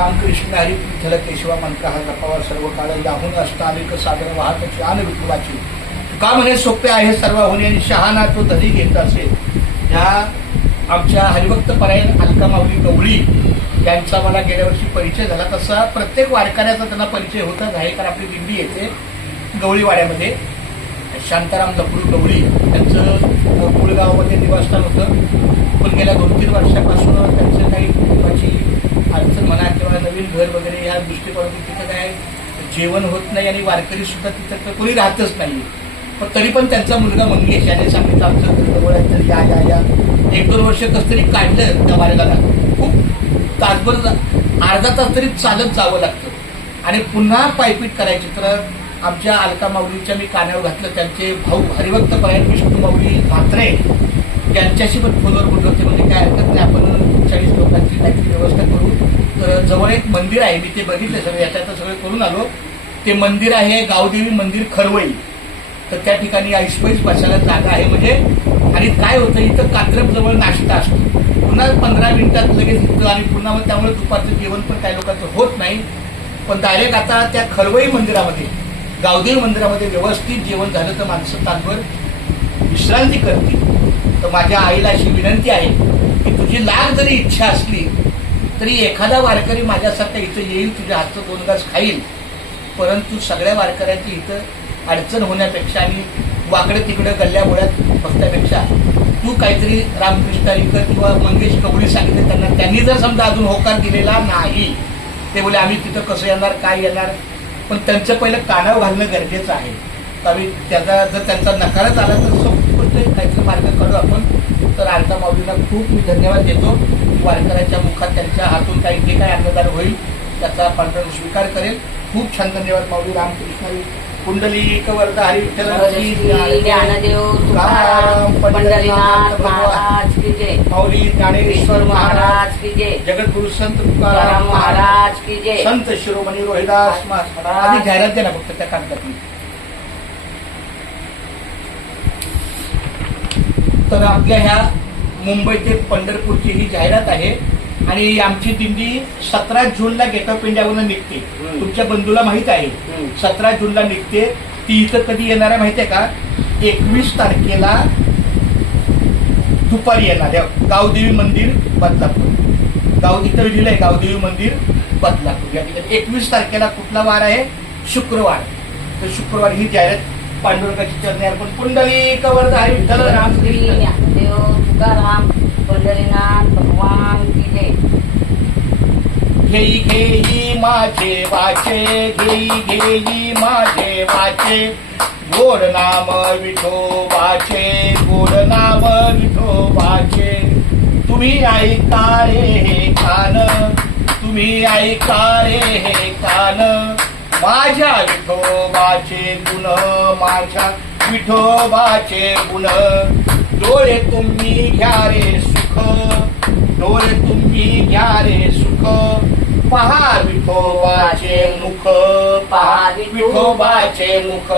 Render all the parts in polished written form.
रामकृष्ण हरी विठ्ठल केशवा मंत्र हा जपावा सर्व काळ याहून अष्टालिक सादर वाहत ज्ञान विठुराची का म्हणे सोपे आहे सर्व होणे आणि शहाणा तो धरी घेत असे. ह्या आमच्या हरिभक्त परायण अलका माऊली गवळी यांचा मला गेल्या वर्षी परिचय झाला. तसा प्रत्येक वारकऱ्याचा त्यांना परिचय होतच आहे, कारण आपली दिंडी येते गवळीवाड्यामध्ये. शांताराम लपडू गवळी त्यांचं कुळगावामध्ये निवासस्थान होतं, पण गेल्या 2-3 वर्षापासून त्यांचं काही कुटुंबाची अडचण म्हणा किंवा नवीन घर वगैरे ह्या दृष्टीकोनातून तिथं काय जेवण होत नाही आणि वारकरी सुद्धा तिथं कोणी राहतच नाही. पण तरी पण त्यांचा मुलगा मंगेश याने सांगितलं आमचं घर जवळ आहे तर या 1-2 वर्ष कसं तरी काढलं त्या मार्गाला. खूप तासभर अर्धा तास तरी चालत जावं लागतं आणि पुन्हा पायपीट करायची. तर आमच्या अलका माऊलीच्या मी कानावर घातलं. त्यांचे भाऊ हरिभक्त परायण विष्णू माऊली म्हात्रे यांच्याशी पण फोनवर बोलत होते. म्हणजे काय हरकत नाही, आपण 40 लोकांची काहीतरी व्यवस्था करू. तर जवळ एक मंदिर आहे, मी ते बघितलं सगळं, याच्यात सगळं करून आलो. ते मंदिर आहे गावदेवी मंदिर खरवई. तर त्या ठिकाणी ऐसपैस बसायला जागा आहे. म्हणजे आणि काय होतं इथं कात्रप जवळ नाश्ता असतो, पुन्हा 15 मिनिटात लगेच इथं आणि पुन्हा मग त्यामुळे दुपारचं जेवण पण काही लोकांचं होत नाही. पण डायरेक्ट आता त्या खरवई मंदिरामध्ये गावदेवी मंदिरामध्ये व्यवस्थित जेवण झालं तर माणसं तासभर विश्रांती करतील. तर माझ्या आईला अशी विनंती आहे की तुझी लाख जरी इच्छा असली तरी एखादा वारकरी माझ्यासारखा इथं येईल, तुझ्या हातचं 2 घास खाईल. परंतु सगळ्या वारकऱ्यांची इथं अडचण होण्यापेक्षा आणि वाकडे तिकडे गल्ल्या मुळ्यात बसण्यापेक्षा तू काहीतरी रामकृष्ण हरीकर किंवा मंगेश कवळी सांगितले त्यांनी जर समजा अजून होकार दिलेला नाही, ते बोले आम्ही तिथं कसं येणार काय येणार, पण त्यांचं पहिलं कानावर घालणं गरजेचं आहे. कारण त्याचा जर त्यांचा नकारच आला तर सोपी गोष्ट काहीतरी मार्ग काढू आपण. तर अलका माऊलींना खूप मी धन्यवाद देतो. वारकऱ्याच्या मुखात त्यांच्या हातून काही जे काही अन्नदान होईल त्याचा पांढरा स्वीकार करेल. खूप छान धन्यवाद माऊली. रामकृष्ण कुंडलिक वरदा हरी विठ्ठल ज्ञानदेव पंढरीनाथ महाराज की जय, माऊली ज्ञानेश्वर महाराज की जय, जगद्गुरु संत तुकाराम महाराज की जय, संत शिरोमणी रोहिदास महाराज. आणि जाहिरात द्या ना फक्त त्या कागदातली. तर आपल्या ह्या मुंबई ते पंढरपूरची ही जाहिरात आहे आणि आमची दिंडी 17 जूनला गेट ऑफ इंडियावरून निघते. तुमच्या बंधूला माहित आहे 17 जूनला निघते. ती इथं कधी येणार आहे माहितीये का? 21 तारखेला दुपारी येणार आहे. गावदेवी मंदिर बदलापूर. इथं लिहिलंय गावदेवी मंदिर बदलापूर या ठिकाणी. 21 तारखेला कुठला वार आहे? शुक्रवार. तर शुक्रवार ही जाहिरात पांडुरंगाची चरणी अर्पण. पुंडलिक वरदा हरी विठ्ठल रामकृष्ण देव तुकाराम पंढरीनाथ भगवान की जय. घेई घेई माझे वाचे, घेई घेई माझे वाचे, गोड नाम विठोबाचे, गोड नाम विठोबाचे. तुम्ही ऐका रे हे कान, तुम्ही ऐका रे हे कान, माझ्या विठोबाचे गुण, माझ्या विठोबाचे गुण. डोळे तुम्ही घ्या रे सुख, डोळे तुम्ही घ्या रे सुख, पहा विठोबाचे मुख, पहा विठोबाचे मुख.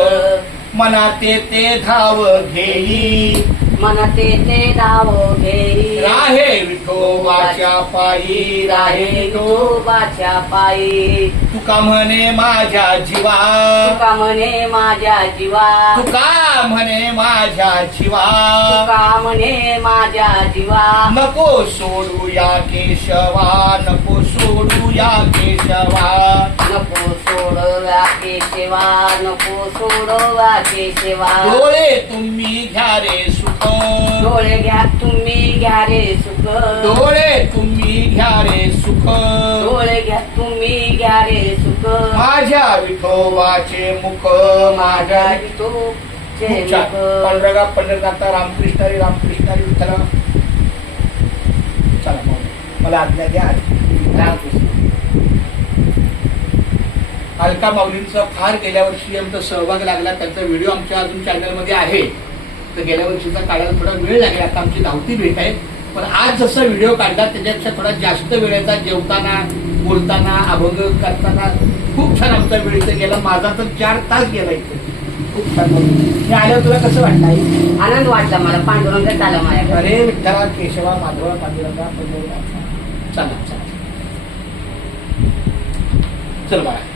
मनाते ते धाव घेई, मनाते ते धाव घेई, राहे विठोबाच्या पायी, राहे विठोबाच्या पायी. तुका म्हणे माझ्या जीवा, तुका म्हणे माझ्या जीवा, तुका म्हणे माझ्या जीवा, तुका म्हणे माझ्या जीवा. नको सोडू या केशवा, नको सोडू या केशवा, नको सोडवा केशवा, नको सोडवा केशवा. डोळे तुम्ही घ्या रे सुख, डोळे घ्या तुम्ही घ्या रे सुख, डोळे तुम्ही घ्या रे सुख, डोळे घ्या तुम्ही घ्या रे सुख. माझ्या विठोबाचे मुख, माझ्या विठोबाचे खूप छान. मुख. पंढरगा पंढरनाथ रामकृष्ण हरी, रामकृष्ण हरी विठ्ठल. चला मग मला आज्ञा द्या. रामकृष्ण. अलका माऊलींचा फार गेल्या वर्षी आमचा सहभाग लागला. त्यांचा व्हिडिओ आमच्या अजून चॅनलमध्ये आहे. तर गेल्या वर्षीचा काढायला थोडा वेळ लागेल. आता आमची धावती भेट आहे. पण आज जसा व्हिडिओ काढला त्याच्यापेक्षा थोडा जास्त वेळेचा, जेवताना, बोलताना, अभंग करताना खूप छान आमचा वेळ इथे गेला. माझा तर 4 तास गेला इथे. खूप छान. मी आल्यावर तुला कसं वाटलं? आनंद वाटला मला. पांडुरंग आला माझ्याकडे. अरे विठ्ठला केशवा माधवा पांडुरंगा. चला चला. चल बाळा